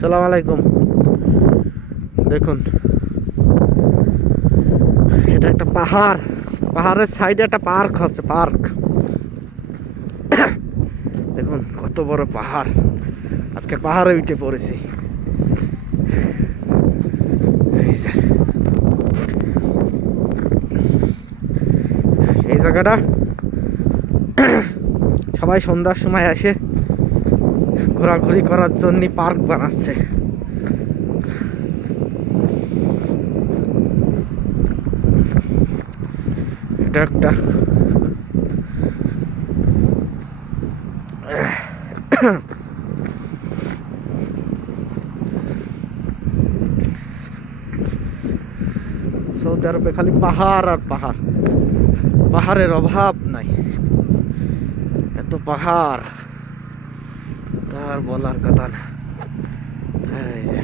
সালাম আলাইকুম। দেখুন, এটা একটা পাহাড়, পাহাড়ের সাইডে একটা পার্ক আছে, পার্ক। দেখুন কত বড় পাহাড়, আজকে পাহাড়ে উঠে পড়েছি। এই জায়গাটা সবাই সন্ধ্যার সময় এসে ঘোরাঘুরি করার জন্য পার্ক বানাচ্ছে। এটা একটা সৌদি আরবে খালি পাহাড় আর পাহাড়, পাহাড়ের অভাব নাই। এত পাহাড় তার বলার কথা না। এই যে